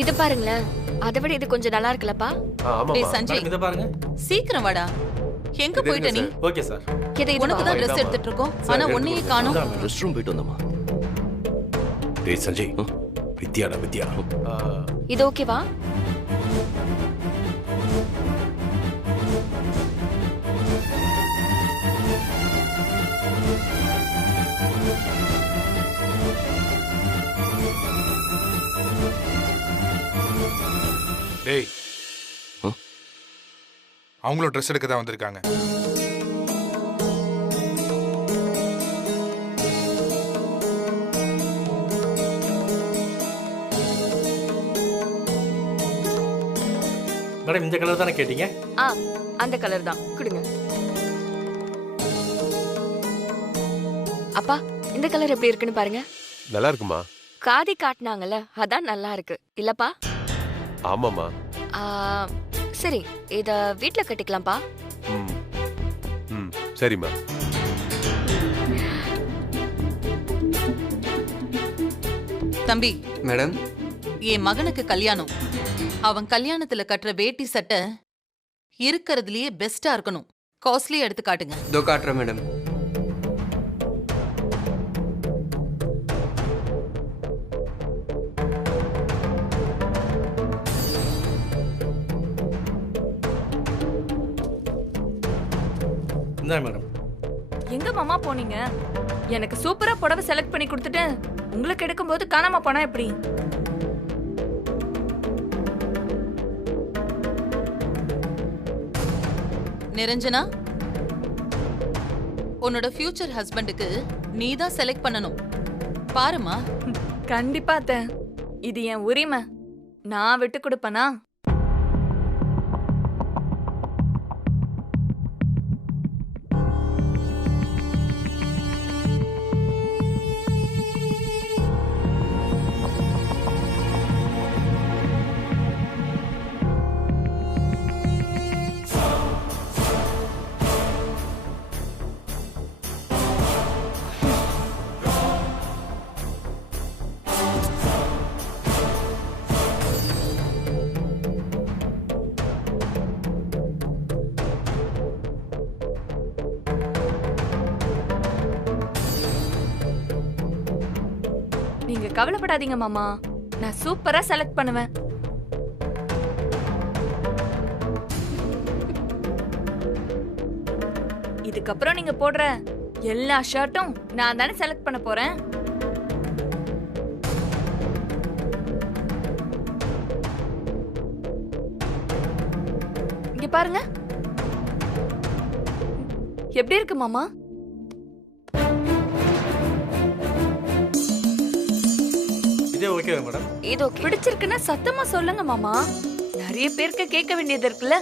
இது பாருங்களேன், அதை விட இது கொஞ்சம் நல்லா இருக்குல்லப்பா. டேய் சஞ்சய், இத பாருங்க. சீக்கிரம் வாடா. எங்க போயிட்ட நீ? Okay sir. உனக்கு தான் ட்ரெஸ் எடுத்துட்டு இருக்கோம். ஆனா ஒன்னையே காணோம். ரெஸ்ட் ரூம் போயிட்டு வந்தமா. டேய் சஞ்சய், வித்யா. இது ஓகேவா? டேய், அவங்களும் ட்ரெஸ் எடுக்க தான் வந்திருக்காங்க. மேடம் இந்த கலர் தானே கேட்டீங்க? அந்த கலர் தான் கொடுங்க. அப்பா, இந்த கலர் எப்படி இருக்குன்னு பாருங்க. நல்லா இருக்குமா? காதி காட்டினாங்கல்ல, அதான் நல்லா இருக்கு இல்லப்பா? ஆமாமா. சரி, இத வீட்ல கட்டிக்கலாம்ப்பா. சரிம்மா. தம்பி மேடம், என் மகனுக்கு கல்யாணம். அவன் கல்யாணத்துல கட்டுற வேட்டி சட்டை இருக்கிறதுலயே பெஸ்டா இருக்கணும். காஸ்ட்லியா எடுத்து காட்டுங்க. இதோ காட்டுறேன் மேடம். இந்தா மேடம். எங்க மாமா போனீங்க? எனக்கு சூப்பரா புடவை செலக்ட் பண்ணி கொடுத்துட்டு உங்களுக்கு எடுக்கும்போது காணாம போனா எப்படி? நிரஞ்சனா, உன்னோட ஃபியூச்சர் ஹஸ்பண்டுக்கு நீதான் செலக்ட் பண்ணணும். பாருமா. கண்டிப்பா அத்தை, இது என் உரிமை. நான் விட்டு கொடுப்பனா? நீங்க கவலைப்படாதீங்க மாமா, நான் சூப்பரா செலக்ட் பண்ணுவேன். இதுக்கப்புறம் நீங்க போடுற எல்லா ஷர்ட்டும் நான் தானே செலக்ட் பண்ண போறேன். இங்க பாருங்க, எப்படி இருக்கு மாமா? இதே ஓகே மேடம். இது ஓகே. பிடிச்சிருக்குன்னா சத்தமா சொல்லுங்க மாமா, நிறைய பேருக்கு கேட்க வேண்டியது இருக்குல்ல.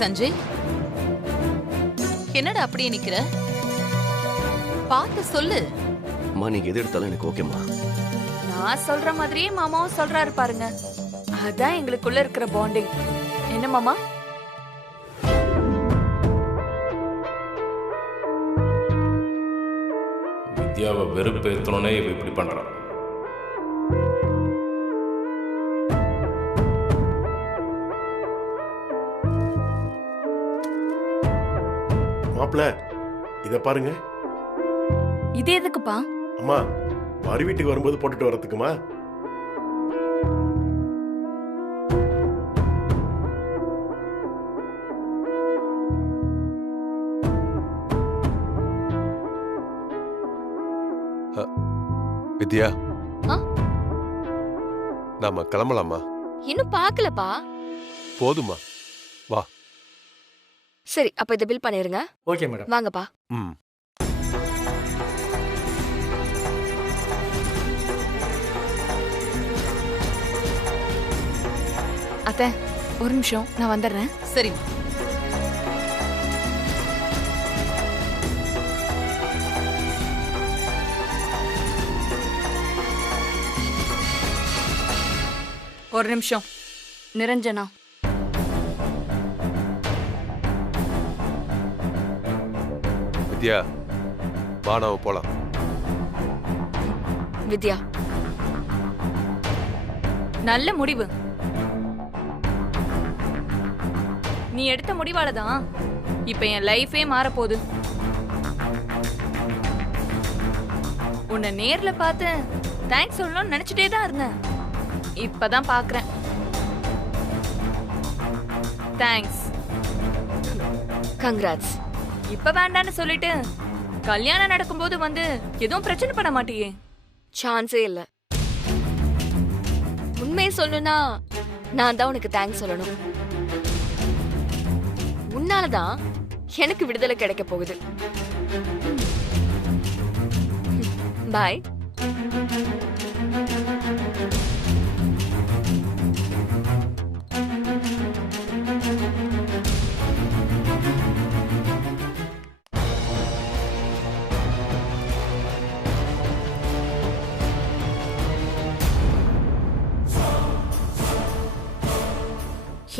சஞ்சய், என்னடா அப்படியே நிக்கிற? பார்த்து சொல்லு. அம்மா, நீங்க எது எடுத்தாலும் எனக்கு ஓகேம்மா. நான் சொல்ற மாதிரியே மாமாவும் சொல்றாரு பாருங்க. அதான் எங்களுக்குள்ள இருக்கிற பாண்டிங். என்ன மாமா? வித்யாவை வெறுப்பேற்றணுன்னே இவ இப்படி பண்றான். மாப்பிள்ள, இத பாருங்க. இது எதுக்குப்பா? அம்மா, மறு வீட்டுக்கு வரும்போது போட்டுட்டு வரதுக்குமா? வித்யா, நாம கிளம்பலாமா? இன்னும் பாக்கலப்பா. போதுமா? வா. சரி, அப்ப இத பில் பண்ணிருங்க. Okay madam. வாங்கப்பா. அத்தை, ஒரு நிமிஷம், நான் வந்துடுறேன். சரி. ஒரு நிமிஷம். நிரஞ்சனா. வித்யா வா நாம போலாம். வித்யா, நல்ல முடிவு. நீ எடுத்த முடிவால தான் இப்ப என் லைஃபே மாறப்போகுது. உன்னை நேர்ல பார்த்து தேங்க்ஸ் சொல்லணும்னு நினைச்சிட்டே தான் இருந்தேன். இப்பதான் பாக்குறேன். தேங்க்ஸ். கங்க்ராட்ஸ். இப்ப வேண்டான்னு சொல்லிட்டு கல்யாணம் நடக்கும்போது வந்து எதுவும் பிரச்சனை பண்ண மாட்டியே? சான்ஸே இல்ல. உண்மையை சொல்லணும்னா நான் தான் உனக்கு தேங்க்ஸ் சொல்லணும். உன்னாலதான் எனக்கு விடுதலை கிடைக்க போகுது. பாய்.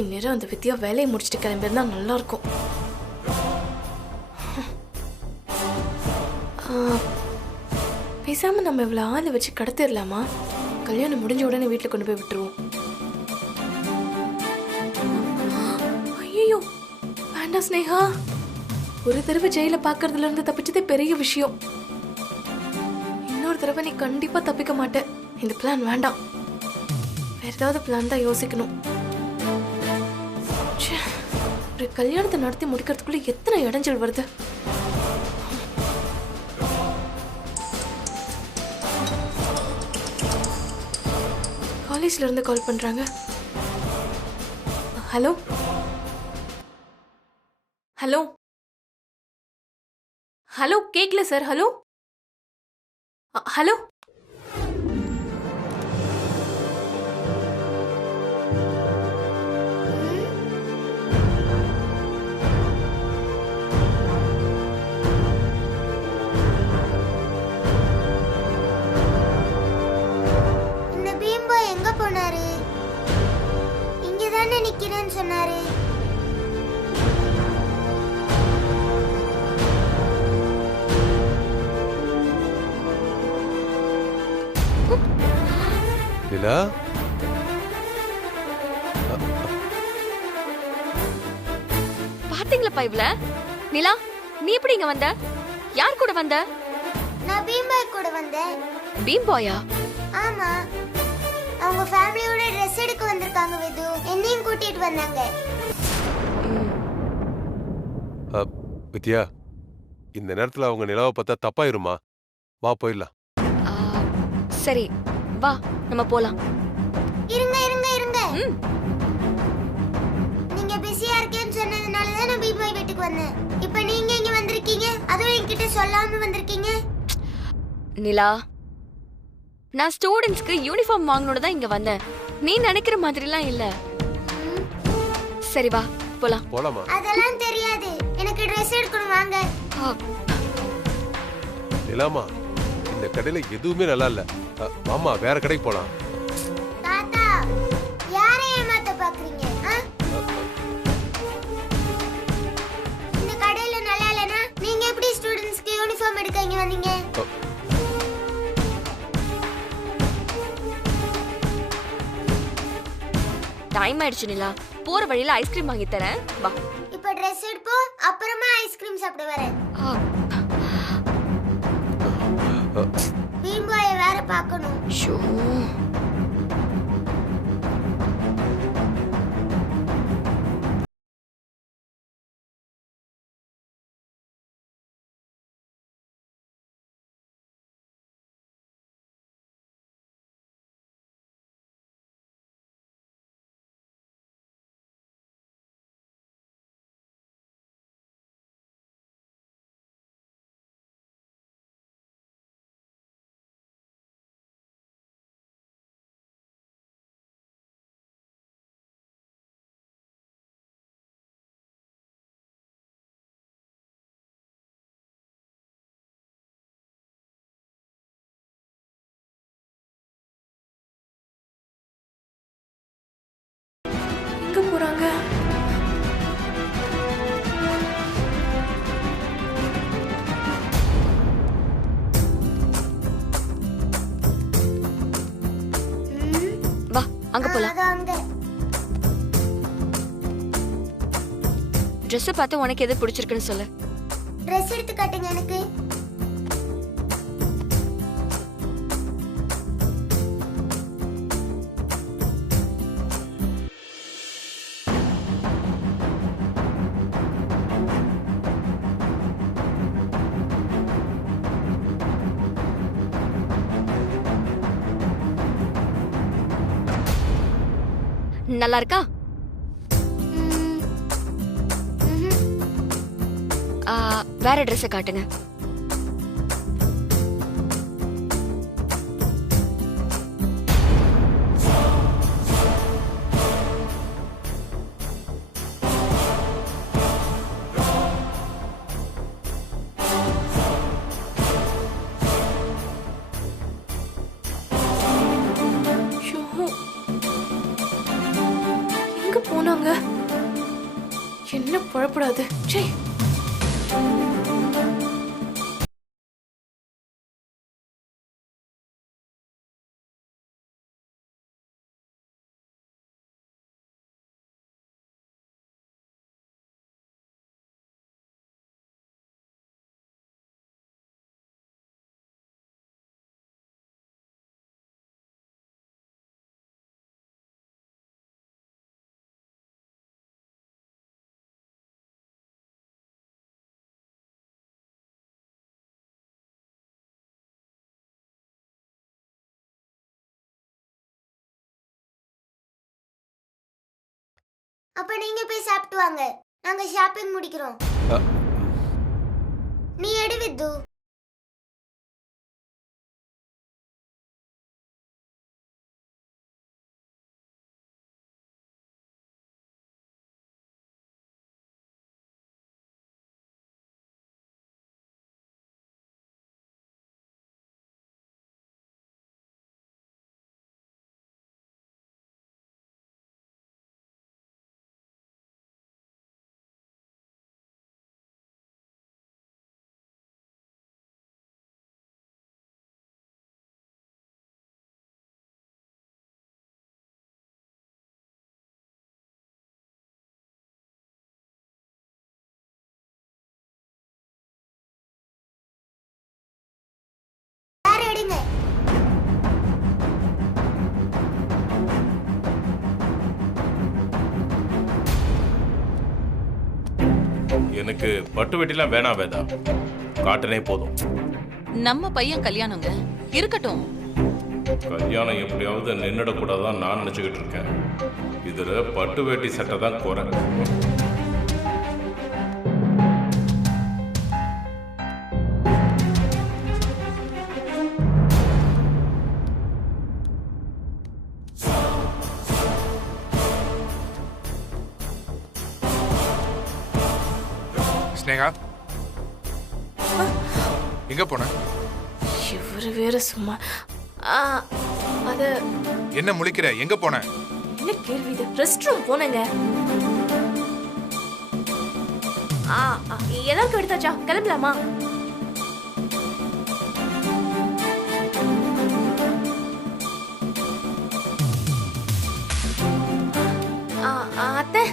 இந்நேரம் அந்த வித்யா வேலையை முடிச்சுட்டு கிளம்பியிருந்தா நல்லா இருக்கும். பேசாம நம்ம இவ்வளவு ஆளை வச்சு கடத்திடலாமா? கல்யாணம் முடிஞ்ச உடனே வீட்டுல கொண்டு போய் விட்டுருவோம். ஐயோ வேண்டாம் ஸ்னேகா. ஒரு தடவை ஜெயில பாக்குறதுல இருந்து தப்பிச்சதே பெரிய விஷயம். இன்னொரு தடவை நீ கண்டிப்பா தப்பிக்க மாட்ட. இந்த பிளான் வேண்டாம். வேற ஏதாவது பிளான் தான் யோசிக்கணும். ஒரு கல்யாணத்தை நடத்தி முடிக்கிறதுக்குள்ள எத்தனை இடைஞ்சல் வருது. காலேஜ்ல இருந்து கால் பண்றாங்க. ஹலோ ஹலோ ஹலோ கேக்கல சார். ஹலோ ஹலோ சொன்னாரு. நிலா பாத்தீங்களா இவள? நிலா, நீ எப்படி இங்க வந்த? யார் கூட வந்த? நான் பீம்பாய் கூட வந்தேன். பீம் பாயா? ஆமா, அவங்க ஃபேமிலியோட ட்ரெஸ் எடுக்க வந்திருக்காங்க. விது என்னையும் கூட்டிட்டு வந்தாங்க. வித்யா, இந்த நேரத்துல அவங்க நிலாவை பார்த்தா தப்பாயிருமா? வா போயிடலாம். சரி வா, நம்ம போலாம். இருங்க இருங்க இருங்க. நீங்க பிஸியா இருக்கேன்னு சொன்னதுனால தான் நான் பீம்பாய் வீட்டுக்கு வந்தேன். இப்போ நீங்க இங்க வந்திருக்கீங்க, அதுவும் என்கிட்ட சொல்லாம வந்திருக்கீங்க. நிலா, நான் ஸ்டூடண்ட்ஸ்க்கு யூனிஃபார்ம் வாங்கணும்னு தான் இங்க வந்தேன். நீ நினைக்கிற மாதிரிலாம் இல்ல. சரி வா போலாம். போலாமா? அதெல்லாம் தெரியாது, எனக்கு Dress எடுக்கணும் வாங்க. நிலாமா, இந்த கடையில எதுவுமே நல்லா இல்ல. மாமா வேற கடைக்கு போலாம். தாத்தா, யாரை ஏமாத்த பாக்குறீங்க? இந்த கடையில நல்லா இல்லனா நீங்க எப்படி ஸ்டூடண்ட்ஸ்க்கு யூனிஃபார்ம் எடுக்க இங்க வந்தீங்க? டைம் ஆயிடுச்சு நிலா. போற வழியில ஐஸ்கிரீம் வாங்கி தரேன். வா. இப்போ Dress எடுப்போம், அப்புறமா ஐஸ்கிரீம் சாப்பிட வரேன். பீம்பாயை வேற பார்க்கணும். ஷோ. எங்க போறாங்க? வா அங்க போலாம். அங்க Dress பார்த்து உனக்கு எது பிடிச்சிருக்குன்னு சொல்லு. ட்ரெஸ் எடுத்து காட்டுங்க எனக்கு. நல்லா இருக்கா? வேற Dress காட்டுங்க. எங்க போனாங்க? என்ன புறப்படாது. சே, அப்ப நீங்க போய் சாப்பிட்டு வாங்க. நாங்க ஷாப்பிங் முடிக்கிறோம். நீ எடு வித்து. எனக்கு பட்டு வெட்டிலாம் வேணாம் வேதா, காட்டனே போதும். நம்ம பையன் கல்யாணங்க, இருக்கட்டும். கல்யாணம் எப்படியாவது நின்றுடக்கூடாதான் நான் நினச்சிக்கிட்டு இருக்கேன். இதுல பட்டு வேட்டி சட்டை தான் குறை. ஸ்னேகா, எங்க போன? இவரு வேற சும்மா. அது என்ன முழிக்கிற? எங்க போன? என்ன கேள்வி இது? ரெஸ்ட் ரூம் போனேங்க. எல்லாருக்கும் எடுத்தாச்சா? கிளம்பலாமா? அத்தை,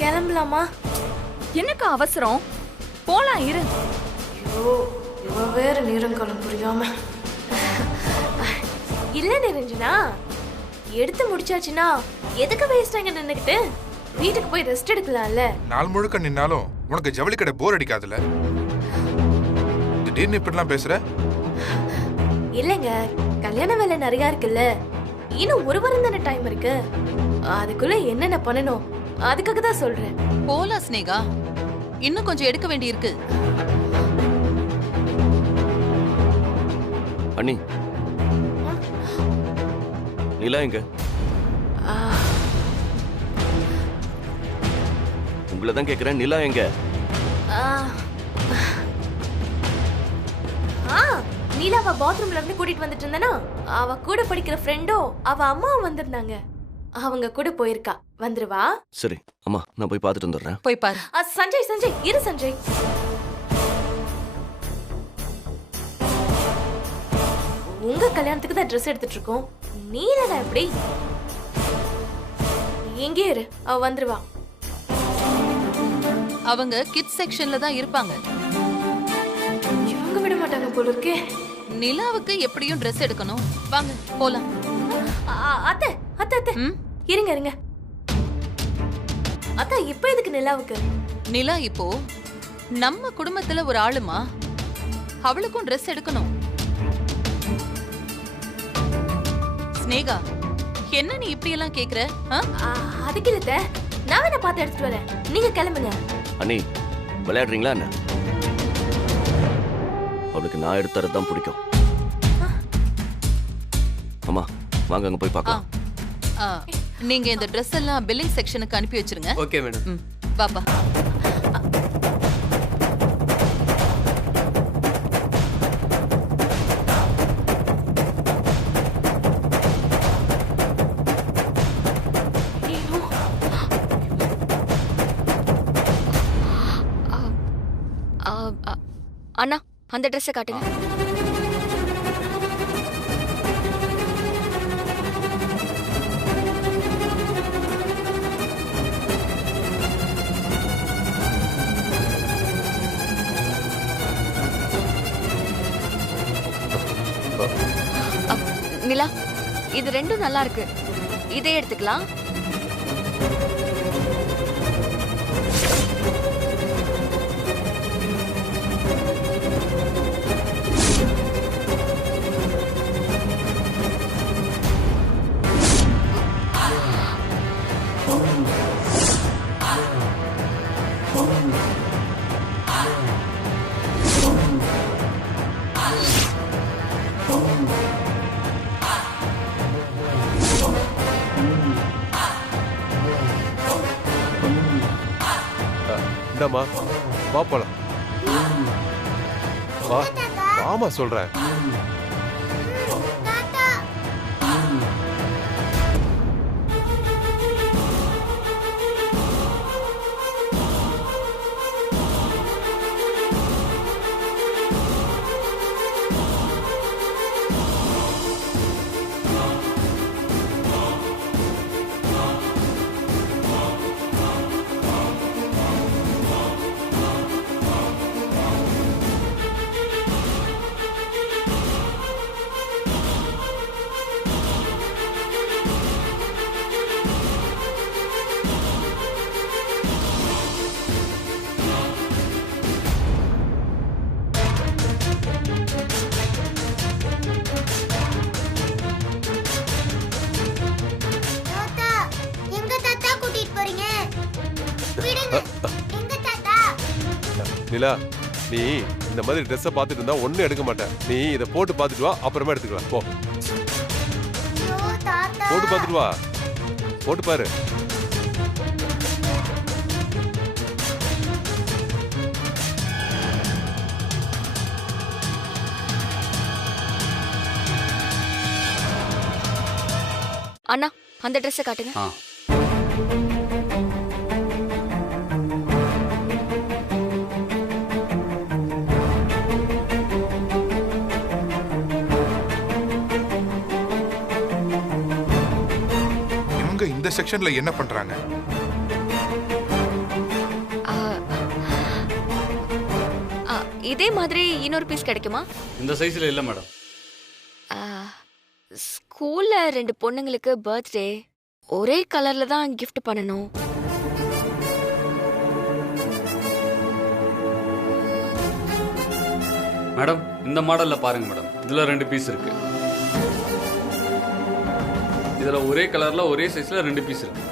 கிளம்பலாமா? எனக்கு அவசரம், போலாம் இரு. ஐயோ, இவ வேற நேரங்காலம் புரியாம. இல்ல நிரஞ்சனா, எடுத்து முடிச்சாச்சுன்னா எதுக்கு வேஸ்ட் ஆங்க நின்னுக்கிட்டு? வீட்டுக்கு போய் ரெஸ்ட் எடுக்கலாம்ல. நாள் முழுக்க நின்னாலும் உனக்கு ஜவுளி கடை போர் அடிக்காதுல்ல? திடீர்னு இப்படிலாம் பேசுற? இல்லைங்க, கல்யாண வேலை நிறைய இருக்குல்ல. இன்னும் ஒரு வாரம் தானே டைம் இருக்கு. அதுக்குள்ள என்னென்ன பண்ணணும் அதுக்காக தான் சொல்றேன். போலாம் ஸ்னேகா, இன்னும் கொஞ்சம் எடுக்க வேண்டி இருக்கு. அண்ணி, நிலா எங்க? உங்களை தான் கேக்குறேன், நிலா எங்க? நீலாவ பாத்ரூம்ல இருந்து கூட்டிட்டு வந்துட்டு இருந்தானா, அவ கூட படிக்கிற ஃப்ரெண்டோ அவ அம்மாவும் வந்திருந்தாங்க. அவங்க கூட போயிருக்கா. வந்துருவா. சரி அம்மா நான் போய் பார்த்துட்டு வந்துடுறேன். போய் பாரு. சஞ்சய் சஞ்சய் இரு சஞ்சய். உங்க கல்யாணத்துக்கு தான் ட்ரெஸ் எடுத்துட்டு இருக்கோம். நீ என்னடா எப்படி? எங்கே இரு, அவ வந்துருவா. அவங்க கிட்ஸ் செக்ஷன்ல தான் இருப்பாங்க. இவங்க விட மாட்டாங்க போல இருக்கே. நிலாவுக்கு எப்படியும் ட்ரெஸ் எடுக்கணும். வாங்க போலாம். அத்தை அத்தை அத்தை இருங்க இருங்க. அத்தா இப்ப எதுக்கு நிலாவுக்கு? நிலா இப்போ நம்ம குடும்பத்துல ஒரு ஆளுமா, அவளுக்கும் ட்ரெஸ் எடுக்கணும். ஸ்னேகா என்ன நீ இப்படி எல்லாம் கேக்குற? அதுக்கு இல்ல, நான் வேணா பார்த்து எடுத்துட்டு வரேன். நீங்க கிளம்புங்க. அண்ணி விளையாடுறீங்களா என்ன? அவளுக்கு நான் எடுத்துறது தான் பிடிக்கும். அம்மா வாங்க அங்க போய் பார்க்கலாம். நீங்க இந்த ட்ரெஸ் எல்லாம் பில்லிங் செக்ஷனுக்கு அனுப்பி வச்சிருங்க. Okay madam. பாப்பா. அண்ணா அந்த ட்ரெஸ்ஸை காட்டுங்க. நிலா இது ரெண்டும் நல்லா இருக்கு, இதே எடுத்துக்கலாம். இந்தாம்மா வா போலாம். வா ஆமா சொல்றேன். நிலா நீ இந்த மாதிரி ட்ரெஸ்ஸை பார்த்துட்டு இருந்தா ஒன்னும் எடுக்க மாட்டேன். நீ இதை போட்டு பார்த்துட்டு வா, அப்புறமா எடுத்துக்கலாம். போ போட்டு பார்த்துட்டு வா, போட்டு பாரு. அண்ணா அந்த ட்ரெஸ்ஸை காட்டுங்க. இந்த செக்ஷன்ல என்ன பண்றாங்க? இதே மாதிரி இன்னொரு பீஸ் கிடைக்குமா? இந்த சைஸ்ல இல்ல மேடம். ஸ்கூல்ல 2 பொண்ணுங்களுக்கு பர்த்டே, ஒரே கலர்ல தான் gift பண்ணணும். மேடம் இந்த மாடல்ல பாருங்க மேடம், இதுல 2 பீஸ் இருக்கு. இதுல ஒரே கலர்ல ஒரே சைஸ்ல 2 பீஸ் இருக்கு.